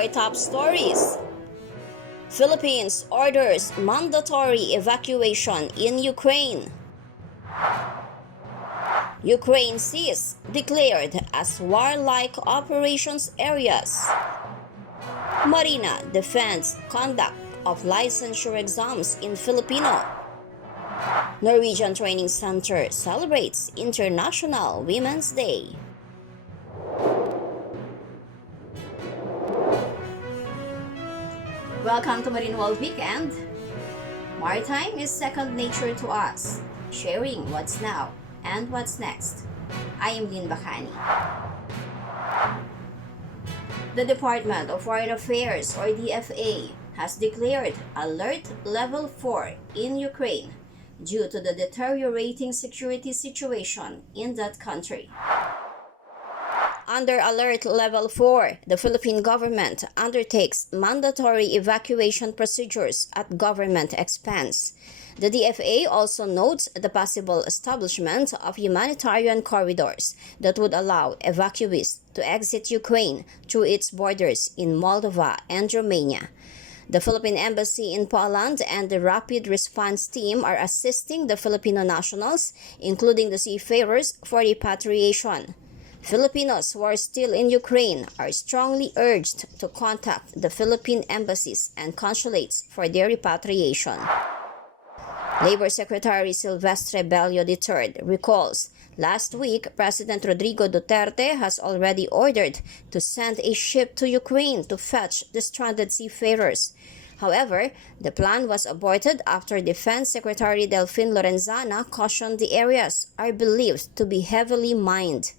our top stories. Philippines orders mandatory evacuation in Ukraine. Ukraine seas declared as warlike operations areas. Marina defends conduct of licensure exams in Filipino. Norwegian Training Center celebrates International Women's Day. Welcome to Marino World Weekend. Maritime is second nature to us, sharing what's now and what's next. I am Lynn Bacani. The Department of Foreign Affairs, or DFA, has declared Alert Level 4 in Ukraine due to the deteriorating security situation in that country. Under Alert Level 4, the Philippine government undertakes mandatory evacuation procedures at government expense. The DFA also notes the possible establishment of humanitarian corridors that would allow evacuees to exit Ukraine through its borders in Moldova and Romania. The Philippine Embassy in Poland and the Rapid Response Team are assisting the Filipino nationals, including the seafarers, for repatriation. Filipinos who are still in Ukraine are strongly urged to contact the Philippine embassies and consulates for their repatriation. Labor Secretary Silvestre Bello III recalls last week President Rodrigo Duterte has already ordered to send a ship to Ukraine to fetch the stranded seafarers. However, the plan was aborted after Defense Secretary Delfin Lorenzana cautioned the areas are believed to be heavily mined.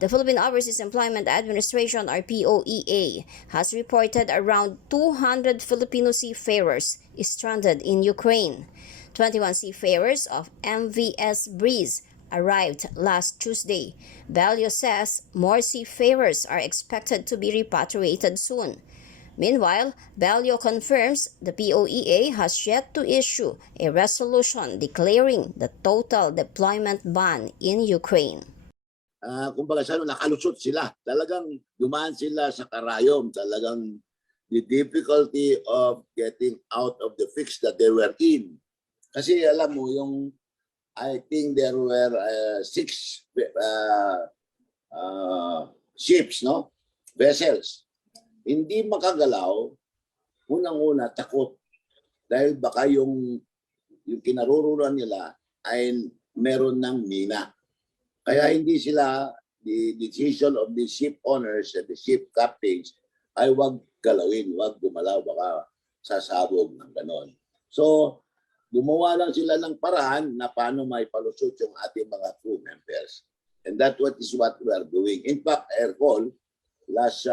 The Philippine Overseas Employment Administration, or POEA, has reported around 200 Filipino seafarers stranded in Ukraine. 21 seafarers of MVS Breeze arrived last Tuesday. Bello says more seafarers are expected to be repatriated soon. Meanwhile, Bello confirms the POEA has yet to issue a resolution declaring the total deployment ban in Ukraine. Kumbaga nakalusot sila. Talagang dumaan sila sa karayom. Talagang the difficulty of getting out of the fix that they were in. Kasi alam mo, I think there were 6 ships, no? Vessels. Hindi makagalaw, unang-una takot. Dahil baka yung kinarururan nila ay meron ng mina. Kaya hindi sila, the decision of the ship owners and the ship captains ay wag galawin, wag gumalaw, baka sasabog ng ganon. So, gumawa lang sila ng paraan na paano may palusot yung ating mga crew members. And that's what we are doing. In fact, I recall last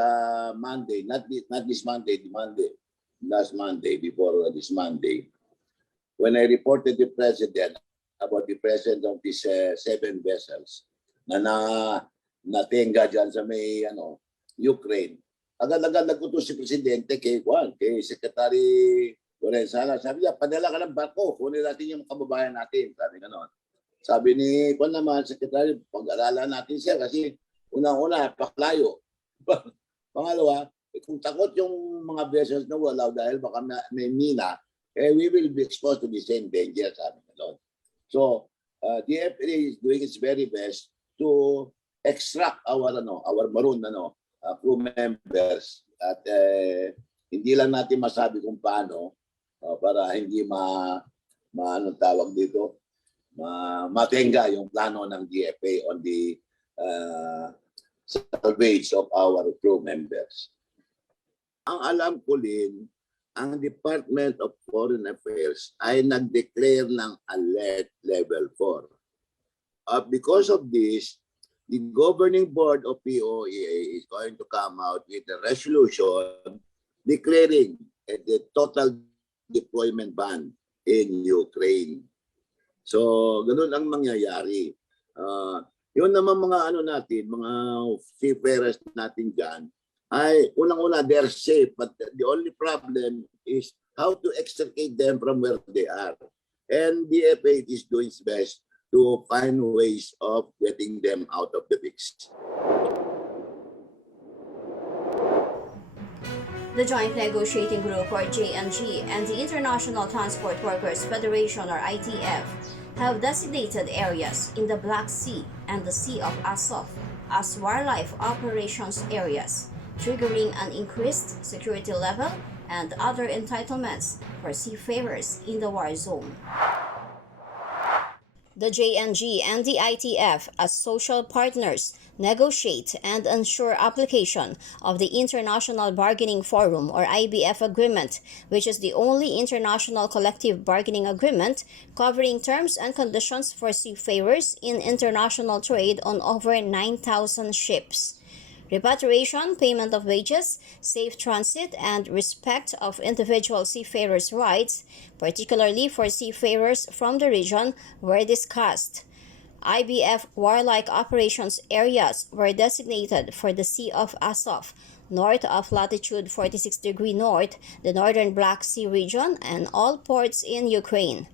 Monday, not this Monday, last Monday, before this Monday, when I reported the President about the presence of these 7 vessels na natenga dyan sa may Ukraine. Agad-agad nagkutos si Presidente kay Secretary Lorenzana. Sabi niya, padala ka ng barko, kunin natin yung kababayan natin. Sabi gano'n. Sabi ni Secretary, pag-aralan natin siya kasi unang-una, paklayo. Pangalawa, kung takot yung mga vessels na wala dahil baka may mina, we will be exposed to the same danger. Sabi gano'n. So, the DFA is doing its very best to extract our maroon crew members at hindi lang natin masabi kung paano para hindi tawag dito, matenga yung plano ng DFA on the salvage of our crew members. Ang alam ko din, ang Department of Foreign Affairs ay nag-declare ng Alert Level 4. Because of this, the Governing Board of POEA is going to come out with a resolution declaring the total deployment ban in Ukraine. So, ganun ang mangyayari. Yun naman mga mga seafarers natin dyan, ay unang-una they're safe, but the only problem is how to extricate them from where they are. And the DFA is doing its best to find ways of getting them out of the fix. The Joint Negotiating Group, or JNG, and the International Transport Workers Federation, or ITF, have designated areas in the Black Sea and the Sea of Azov as warlike operations areas, triggering an increased security level and other entitlements for seafarers in the war zone. The JNG and the ITF, as social partners, negotiate and ensure application of the International Bargaining Forum, or IBF agreement, which is the only international collective bargaining agreement covering terms and conditions for seafarers in international trade on over 9,000 ships. Repatriation, payment of wages, safe transit, and respect of individual seafarers' rights, particularly for seafarers from the region, were discussed. IBF warlike operations areas were designated for the Sea of Azov, north of latitude 46° north, the northern Black Sea region, and all ports in Ukraine.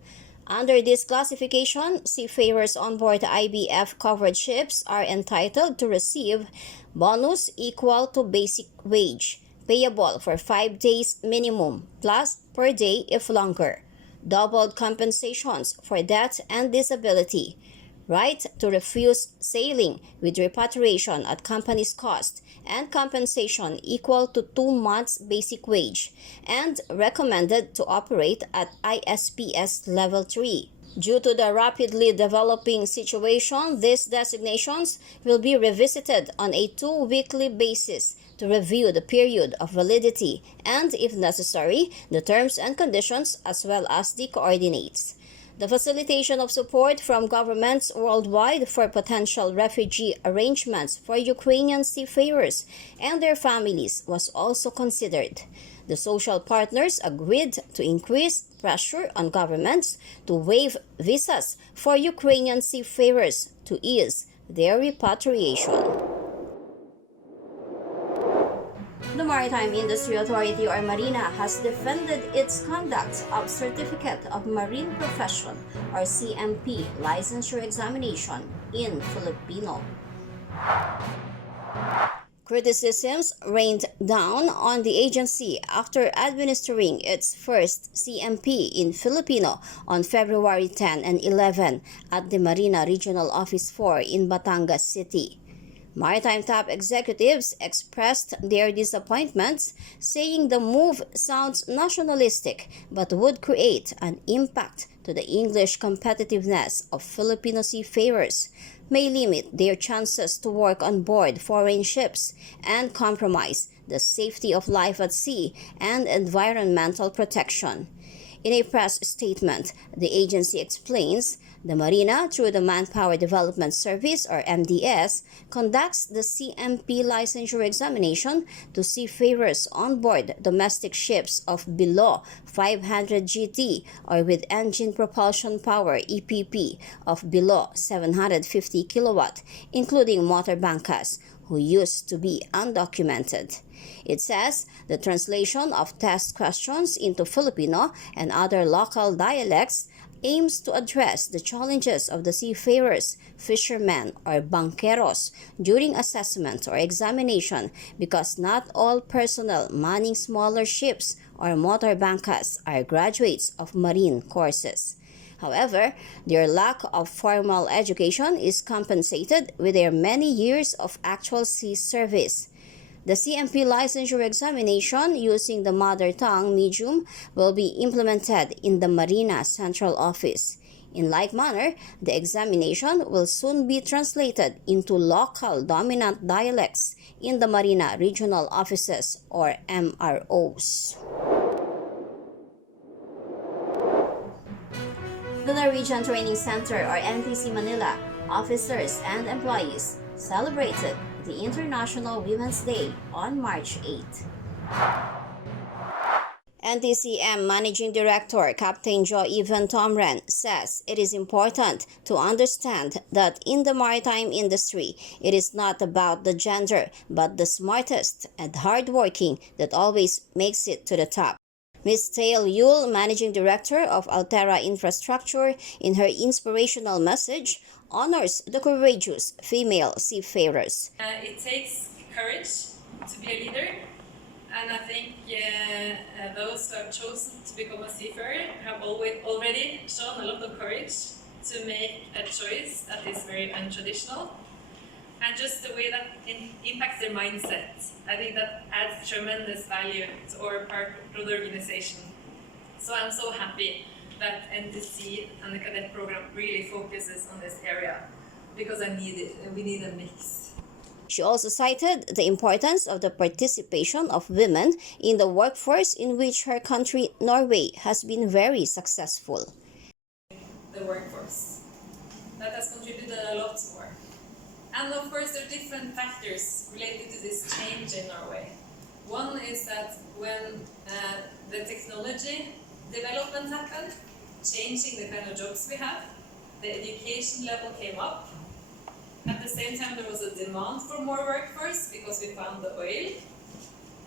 Under this classification, seafarers on board IBF-covered ships are entitled to receive bonus equal to basic wage, payable for 5 days minimum, plus per day if longer, doubled compensations for death and disability, right to refuse sailing with repatriation at company's cost, and compensation equal to 2 months basic wage, and recommended to operate at ISPS Level 3. Due to the rapidly developing situation, these designations will be revisited on a 2-weekly basis to review the period of validity and, if necessary, the terms and conditions as well as the coordinates. The facilitation of support from governments worldwide for potential refugee arrangements for Ukrainian seafarers and their families was also considered. The social partners agreed to increase pressure on governments to waive visas for Ukrainian seafarers to ease their repatriation. The Maritime Industry Authority, or MARINA, has defended its conduct of Certificate of Marine Profession, or CMP, licensure examination in Filipino. Criticisms rained down on the agency after administering its first CMP in Filipino on February 10 and 11 at the Marina Regional Office 4 in Batangas City. Maritime top executives expressed their disappointments, saying the move sounds nationalistic but would create an impact to the English competitiveness of Filipino seafarers, may limit their chances to work on board foreign ships, and compromise the safety of life at sea and environmental protection. In a press statement, the agency explains the Marina, through the Manpower Development Service, or MDS, conducts the CMP licensure examination to seafarers on board domestic ships of below 500 GT or with engine propulsion power EPP of below 750 kilowatt, including motor bankas, who used to be undocumented. It says the translation of test questions into Filipino and other local dialects aims to address the challenges of the seafarers, fishermen, or banqueros during assessment or examination, because not all personnel manning smaller ships or motor bankas are graduates of marine courses. However, their lack of formal education is compensated with their many years of actual sea service. The CMP licensure examination using the mother tongue medium will be implemented in the Marina Central Office. In like manner, the examination will soon be translated into local dominant dialects in the Marina Regional Offices, or MROs. The Norwegian Training Center, or NTC Manila, officers and employees celebrated the International Women's Day on March 8. NTCM Managing Director Captain Joe Evan Tomren says it is important to understand that in the maritime industry, it is not about the gender, but the smartest and hardworking that always makes it to the top. Ms. Tail Yule, Managing Director of Altera Infrastructure, in her inspirational message, honors the courageous female seafarers. It takes courage to be a leader, And I think those who have chosen to become a seafarer have already shown a lot of courage to make a choice that is very untraditional. And just the way that it impacts their mindset, I think that adds tremendous value to our part of the organization. So I'm so happy that NTC and the cadet program really focuses on this area, because I need it, and we need a mix. She also cited the importance of the participation of women in the workforce, in which her country, Norway, has been very successful. The workforce. That has contributed a lot more. And of course, there are different factors related to this change in Norway. One is that when the technology development happened, changing the kind of jobs we have, the education level came up. At the same time, there was a demand for more workforce because we found the oil.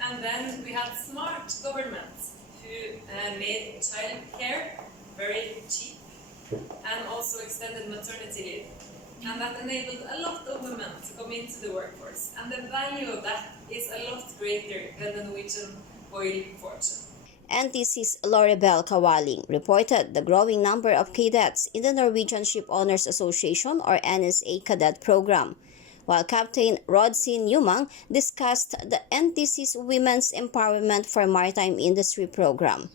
And then we had smart governments who made childcare very cheap and also extended maternity leave. And that enabled a lot of women to come into the workforce. And the value of that is a lot greater than the Norwegian oil fortune. NTC's Loribel Kawaling reported the growing number of cadets in the Norwegian Ship Owners Association or NSA cadet program, while Captain Rodsin Yumang discussed the NTC's Women's Empowerment for Maritime Industry program.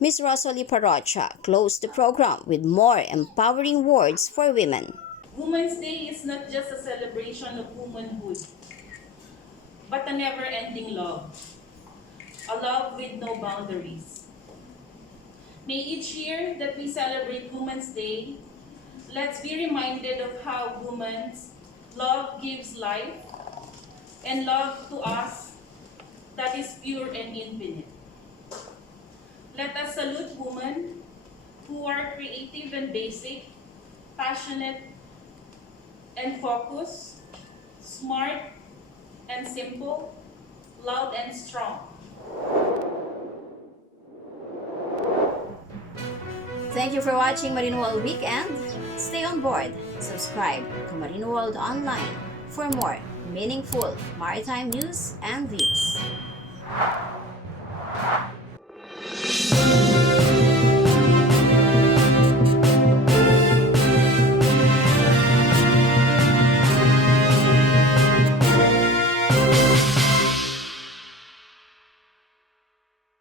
Ms. Rosalie Parocha closed the program with more empowering words for women. Women's Day is not just a celebration of womanhood, but a never-ending love. A love with no boundaries. May each year that we celebrate Women's Day, let's be reminded of how women's love gives life and love to us that is pure and infinite. Let us salute women who are creative and basic, passionate and focused, smart and simple, loud and strong. Thank you for watching Marino World Weekend. Stay on board. Subscribe to Marino World Online for more meaningful maritime news and views.